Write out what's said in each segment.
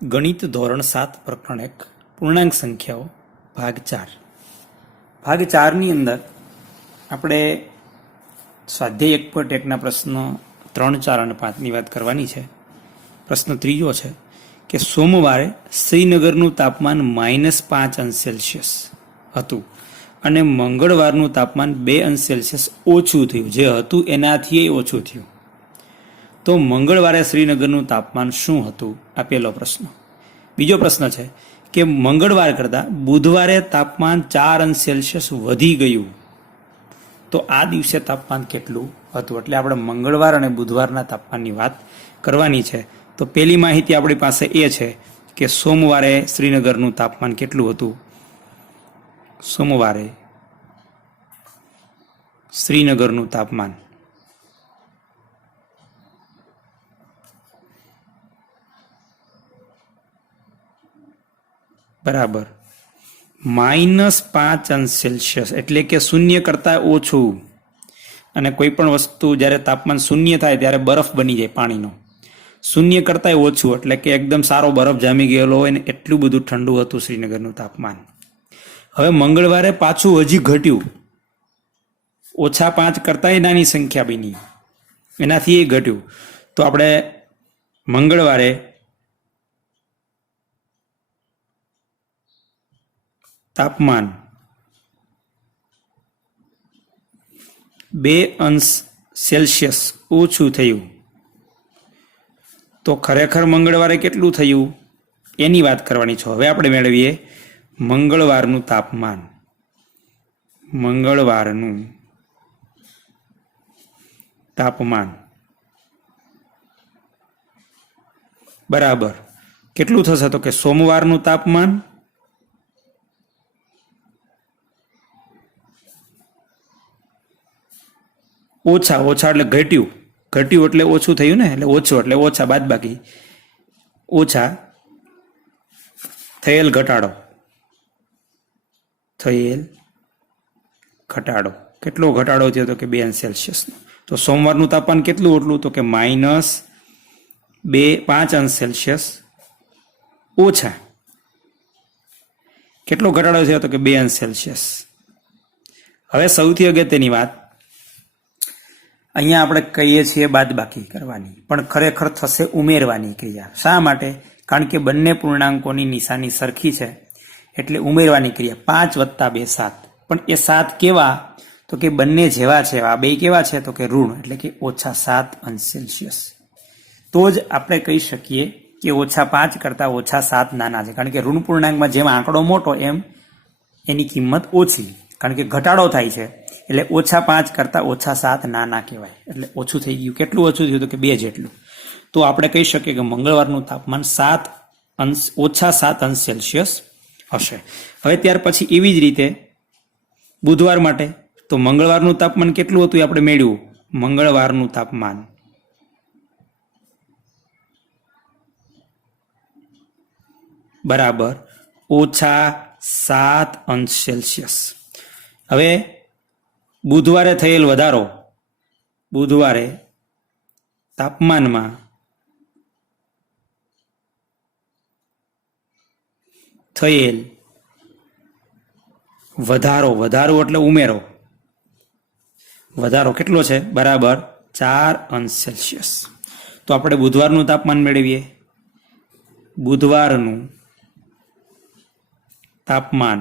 ગણિત ધોરણ 7 પ્રકરણ 1 પૂર્ણાંક સંખ્યાઓ ભાગ 4 ભાગ 4 ની અંદર આપણે સ્વાધ્યાય 1.1 ના પ્રશ્નો 3, 4 અને 5 ની વાત કરવાની છે. પ્રશ્ન ત્રીજો છે કે સોમવારે શ્રીનગરનું તાપમાન -5°C હતું અને મંગળવારનું તાપમાન 2°C ઓછું થયું, જે હતું એનાથી ઓછું થયું. તો મંગળવારે શ્રીનગરનું તાપમાન શું હતું? આ પહેલો પ્રશ્ન. બીજો પ્રશ્ન છે કે મંગળવાર કરતાં બુધવારે તાપમાન 4°C વધી ગયું, તો આ દિવસે તાપમાન કેટલું હતું? એટલે આપણે મંગળવાર અને બુધવારના તાપમાનની વાત કરવાની છે. તો પહેલી માહિતી આપણી પાસે એ છે કે સોમવારે શ્રીનગરનું તાપમાન કેટલું હતું? સોમવારે શ્રીનગરનું તાપમાન બરાબર -5°C, એટલે કે 0 કરતાં ઓછું. અને કોઈ પણ વસ્તુ જ્યારે તાપમાન 0 થાય ત્યારે બરફ બની જાય પાણીનો. 0 કરતાં ઓછું એટલે કે એકદમ સારો બરફ જામી ગયેલો હોય ને એટલું બધું ઠંડુ હતું શ્રીનગરનું તાપમાન. હવે મંગળવારે પાછું હજી ઘટ્યું, -5 કરતાંય નાની સંખ્યા બની, એનાથી એ ઘટ્યું. તો આપણે મંગળવારે તાપમાન 2°C ઓછું થયું. તો ખરેખર મંગળવારે કેટલું થયું એની વાત કરવાની છે. હવે આપણે મેળવીએ મંગળવારનું તાપમાન. મંગળવારનું તાપમાન બરાબર કેટલું થશે? તો કે સોમવારનું તાપમાન ઓછા એટલે ઘટ્યું એટલે ઓછું થયું ને, એટલે ઓછું એટલે ઓછા બાદ બાકી ઓછા થયેલ ઘટાડો કેટલો ઘટાડો થયો? તો કે 2°C. તો સોમવારનું તાપમાન કેટલું ઓટલું? તો કે -5°C ઓછા. કેટલો ઘટાડો થયો? તો કે 2°C. હવે સૌથી અગત્યની વાત, અહીંયા આપણે કહીએ છીએ બાદબાકી કરવાની, પણ ખરેખર થશે ઉમેરવાની ક્રિયા. શા માટે? કારણ કે બંને પૂર્ણાંકોની નિશાની સરખી છે એટલે ઉમેરવાની ક્રિયા. 5 + 2 7. પણ એ 7 કેવા? તો કે બંને જેવા છે. આ બે કેવા છે? તો કે ઋણ, એટલે કે -7°C. તો જ આપણે કહી શકીએ કે -5 કરતાં -7 નાના છે. કારણ કે ઋણ પૂર્ણાંકમાં જેમ આંકડો મોટો એમ એની કિંમત ઓછી, કારણ કે ઘટાડો થાય છે. એટલે -5 કરતાં -7 નાના કહેવાય. એટલે ઓછું થઈ ગયું. કેટલું ઓછું થયું? તો કે 2 જેટલું. તો આપણે કહી શકીએ કે મંગળવારનું તાપમાન -7°C હશે. હવે ત્યાર પછી એવી જ રીતે બુધવાર માટે, તો મંગળવારનું તાપમાન કેટલું હતું એ આપણે મેળવ્યું. મંગળવારનું તાપમાન બરાબર -7°C. હવે બુધવારે થયેલ વધારો, બુધવારે તાપમાનમાં થયેલ વધારો એટલે ઉમેરો. વધારો કેટલો છે? બરાબર 4°C. તો આપણે બુધવારનું તાપમાન મેળવીએ. બુધવારનું તાપમાન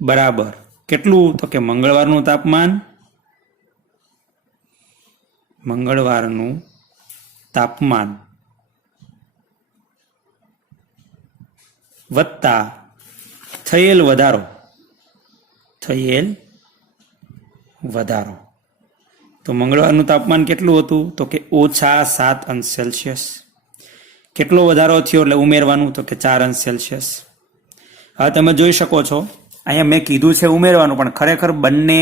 બરાબર કેટલું? તો કે મંગળવારનું તાપમાન વત્તા થયેલ વધારો. તો મંગળવારનું તાપમાન કેટલું હતું? તો કે -7°C. કેટલો વધારો થયો એટલે ઉમેરવાનું? તો કે 4°C. હવે તમે જોઈ શકો છો અહીંયા મેં કીધું છે ઉમેરવાનું, પણ ખરેખર બંને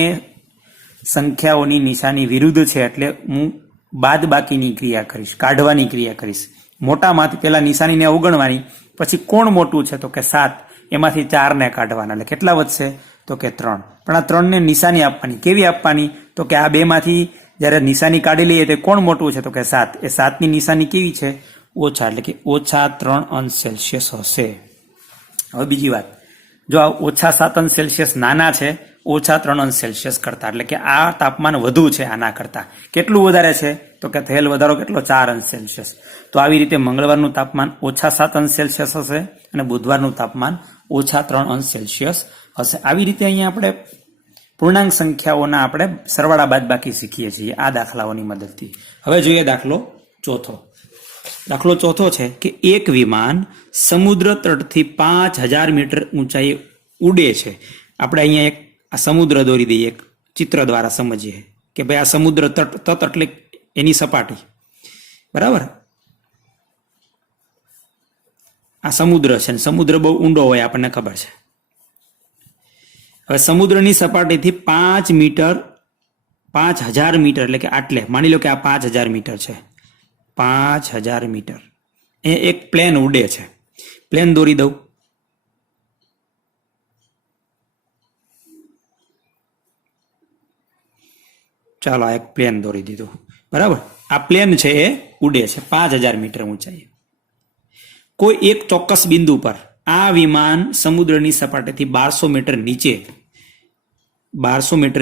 સંખ્યાઓની નિશાની વિરુદ્ધ છે. એટલે હું બાદબાકીની ક્રિયા કરીશ, કાઢવાની ક્રિયા કરીશ. મોટામાંથી પહેલા નિશાનીને અવગણવાની, પછી કોણ મોટું છે? તો કે 7, એમાંથી 4ને કાઢવાના. એટલે કેટલા વધશે? તો કે 3. પણ આ 3ને નિશાની આપવાની. કેવી આપવાની? તો કે આ બેમાંથી જ્યારે નિશાની કાઢી લઈએ તો કોણ મોટું છે? તો કે 7. એ 7ની નિશાની કેવી છે? ઓછા, એટલે કે -3°C હશે. હવે બીજી વાત, જો આ -7°C નાના છે -3°C કરતા, એટલે કે આ તાપમાન વધુ છે આના કરતા. કેટલું વધારે છે? તો કે થયેલ વધારો કેટલો? 4°C. તો આવી રીતે મંગળવારનું તાપમાન -7°C હશે અને બુધવારનું તાપમાન -3°C હશે. આવી રીતે અહીંયા આપણે પૂર્ણાંક સંખ્યાઓના આપણે સરવાળા બાદબાકી શીખીએ છીએ આ દાખલાઓની મદદથી. હવે જોઈએ દાખલો ચોથો. દાખલો ચોથો છે કે એક વિમાન સમુદ્ર તટથી 5000 મીટર ઊંચાઈએ ઉડે છે. આપણે અહીંયા એક આ સમુદ્ર દોરી દઈએ, એક ચિત્ર દ્વારા સમજીએ કે ભાઈ આ સમુદ્ર તટ એટલે એની સપાટી, બરાબર. આ સમુદ્ર છે, સમુદ્ર બહુ ઊંડો હોય આપણને ખબર છે. હવે સમુદ્રની સપાટીથી 5000 મીટર એટલે કે આટલે માની લો કે આ 5000 મીટર છે, 5000 મીટર એ એક પ્લેન ઉડે છે. પ્લેન દોરી દઉં. ચાલો આ એક પ્લેન દોરી દીધું, બરાબર. આ પ્લેન છે એ ઉડે છે 5000 મીટર ઊંચાઈએ. કોઈ એક ચોક્કસ બિંદુ પર આ વિમાન સમુદ્રની સપાટીથી 1200 મીટર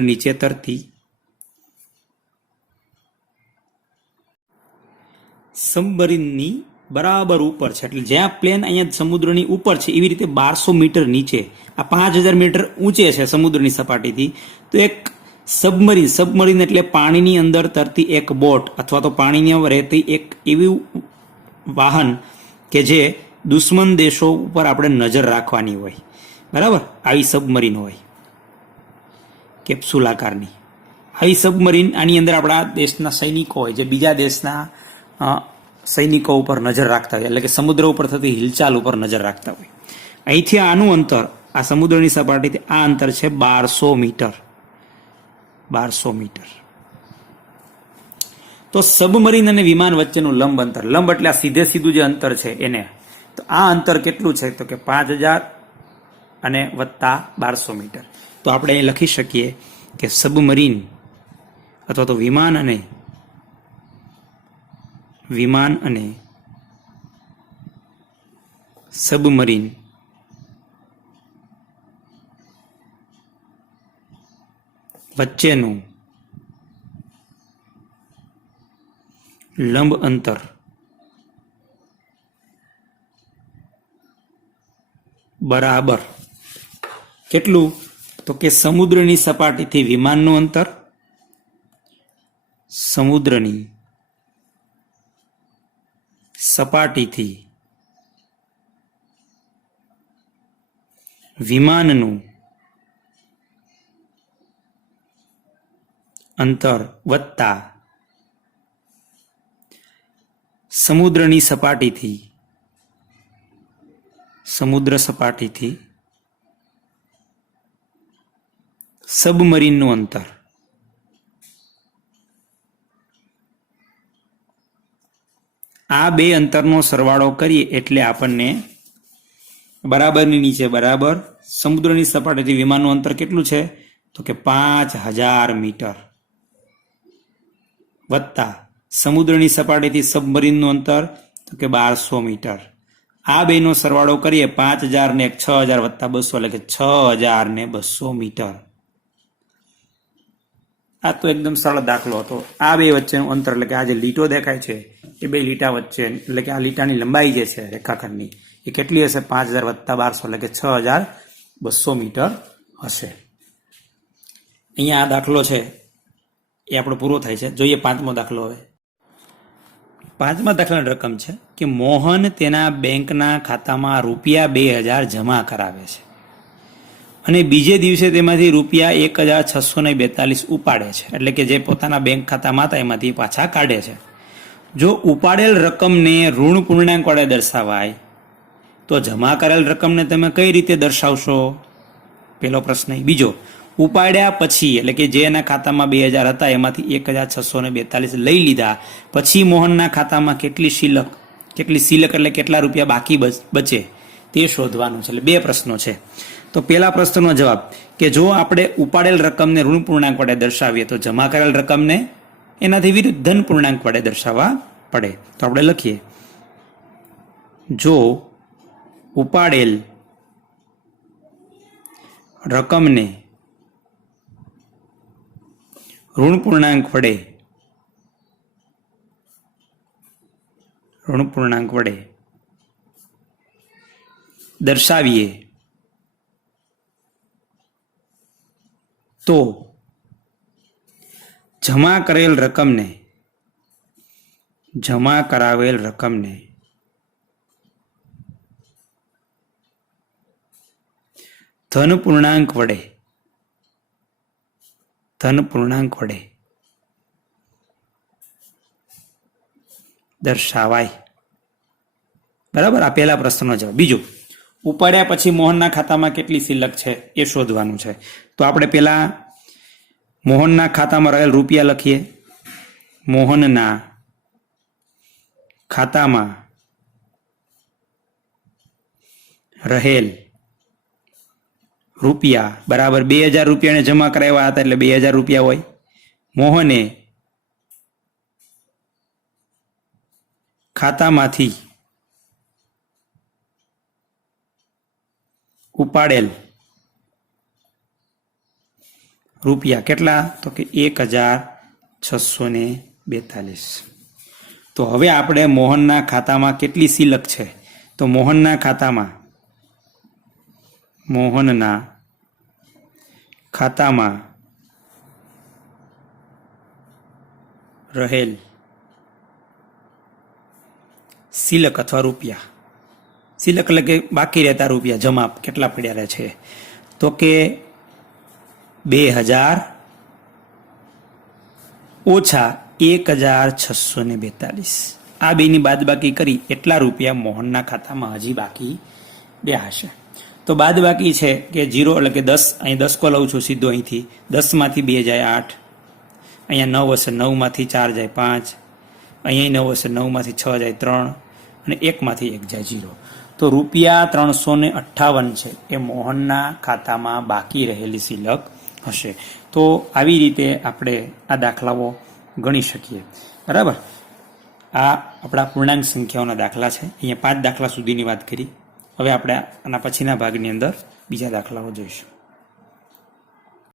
નીચે તરતી સબમરીનની બરાબર ઉપર છે. એટલે જ્યાં પ્લેન અહીંયા સમુદ્રની ઉપર છે એવી રીતે 1200 મીટર નીચે આ 5000 મીટર ઊંચે છે સમુદ્રની સપાટીથી, તો એક સબમરીન એટલે પાણીની અંદર તરતી એક બોટ અથવા તો પાણીની અંદર રહેતી એક એવી વાહન કે જે દુશ્મન દેશો ઉપર આપણે નજર રાખવાની હોય, બરાબર. આવી સબમરીન હોય કેપ્સ્યુલ આકારની. આવી સબમરીન આની અંદર આપણા દેશના સૈનિકો હોય જે બીજા દેશના સૈનિકો ઉપર નજર રાખતા હોય, એટલે કે સમુદ્ર ઉપર થતી હિલચાલ ઉપર નજર રાખતા હોય. અહીંથી આનું અંતર, આ સમુદ્રની સપાટીથી આ અંતર છે 1200 મીટર. 1200 મીટર. તો સબમરીન અને વિમાન વચ્ચેનું લંબ અંતર, લંબ એટલે આ સીધે સીધું જે અંતર છે એને, તો આ અંતર કેટલું છે? તો કે 5000 અને વત્તા 1200 મીટર. તો આપણે અહીં લખી શકીએ કે સબમરીન અથવા તો વિમાન અને સબમરીન વચ્ચેનું લંબ અંતર બરાબર કેટલું? તો કે સમુદ્રની સપાટીથી વિમાનનું અંતર, સમુદ્રની સપાટીથી વિમાનનું અંતર વત્તા સમુદ્ર સપાટીથી સબમરીનનું અંતર. આ બે અંતરનો સરવાળો કરીએ એટલે આપણને બરાબરની નીચે બરાબર સમુદ્રની સપાટીથી વિમાનનું અંતર કેટલું છે? તો કે 5000 મીટર વત્તા સમુદ્રની સપાટીથી સબમરીનનું અંતર તો કે 1200 મીટર. આ બેનો સરવાળો કરીએ 5000 ને 6000 વત્તા 200 એટલે કે 6200 મીટર. આ તો એકદમ સરળ દાખલો હતો. આ બે વચ્ચેનું અંતર એટલે કે આ જે લીટો દેખાય છે એ બે લીટા વચ્ચે એટલે કે આ લીટાની લંબાઈ જે છે રેખાખંડની એ કેટલી હશે? 5000 વત્તા 1200 એટલે કે 6200 મીટર હશે. અહીંયા આ દાખલો છે એ આપણો પૂરો થાય છે. જોઈએ પાંચમો દાખલો. હવે પાંચમા દાખલાની રકમ છે કે મોહન તેના બેંકના ખાતામાં ₹2000 જમા કરાવે છે અને બીજે દિવસે તેમાંથી ₹1642 ઉપાડે છે. એટલે કે જે પોતાના બેંક ખાતામાં હતા એમાંથી પાછા કાઢે છે. જો ઉપાડેલ રકમને ઋણ પૂર્ણાંક વડે દર્શાવાય તો જમા કરેલ રકમને તમે કઈ રીતે દર્શાવશો? પહેલો પ્રશ્ન. બીજો, ઉપાડ્યા પછી એટલે કે જે એના ખાતામાં 2000 હતા એમાંથી 1642 લઈ લીધા પછી મોહનના ખાતામાં કેટલી સિલક એટલે કેટલા રૂપિયા બાકી બચે તે શોધવાનું છે. એટલે બે પ્રશ્નો છે. તો પહેલા પ્રશ્નનો જવાબ કે જો આપણે ઉપાડેલ રકમને ઋણ પૂર્ણાંક વડે દર્શાવીએ તો જમા કરેલ રકમને એનાથી વિરુદ્ધ ધન પૂર્ણાંક વડે દર્શાવવા પડે. તો આપણે લખીએ, જો ઉપાડેલ રકમને ઋણ પૂર્ણાંક વડે દર્શાવીએ તો જમા કરાવેલ રકમને ધન પૂર્ણાંક વડે દર્શાવાય. બરાબર, આ પહેલા પ્રશ્નનો જવાબ. બીજું, ઉપાડ્યા પછી મોહનના ખાતામાં કેટલી શિલ્લક છે એ શોધવાનું છે. તો આપણે પેલા મોહનના ખાતામાં રહેલ રૂપિયા લખીએ. મોહનના ખાતામાં રહેલ રૂપિયા બરાબર 2000 રૂપિયાને જમા કરાવ્યા હતા એટલે 2000 રૂપિયા હોય. મોહને ખાતામાંથી ઉપાડેલ રૂપિયા કેટલા? તો કે 1642. તો હવે આપણે મોહનના ખાતામાં કેટલી શિલ્લક છે? તો મોહનના ખાતામાં રહેલ શિલ્લક અથવા રૂપિયા, શિલ્લક એટલે કે બાકી રહેતા રૂપિયા જમા કેટલા પડ્યા રહે છે? તો કે 2000 ઓછા 1642. આ બેની બાદબાકી કરી એટલા રૂપિયા મોહનના ખાતામાં હજી બાકી રહ્યા હશે. તો બાદબાકી છે કે 0 એટલે કે 10, અહીં 10 કો લઉં છું સીધો અહીંથી. 10 માંથી 2 જાય 8, અહીંયા 9 હશે 9 માંથી 4 જાય 5, અહીંયા 9 હશે 9 માંથી 6 જાય 3 અને 1 માંથી 1 જાય 0. તો રૂપિયા 358 છે એ મોહનના ખાતામાં બાકી રહેલી શિલ્લક હશે. તો આવી રીતે આપણે આ દાખલાઓ ગણી શકીએ. બરાબર, આ આપણા પૂર્ણાંક સંખ્યાઓના દાખલા છે. અહીંયા 5 દાખલા સુધીની વાત કરી. હવે આપણે આના પછીના ભાગની અંદર બીજા દાખલાઓ જોઈશું.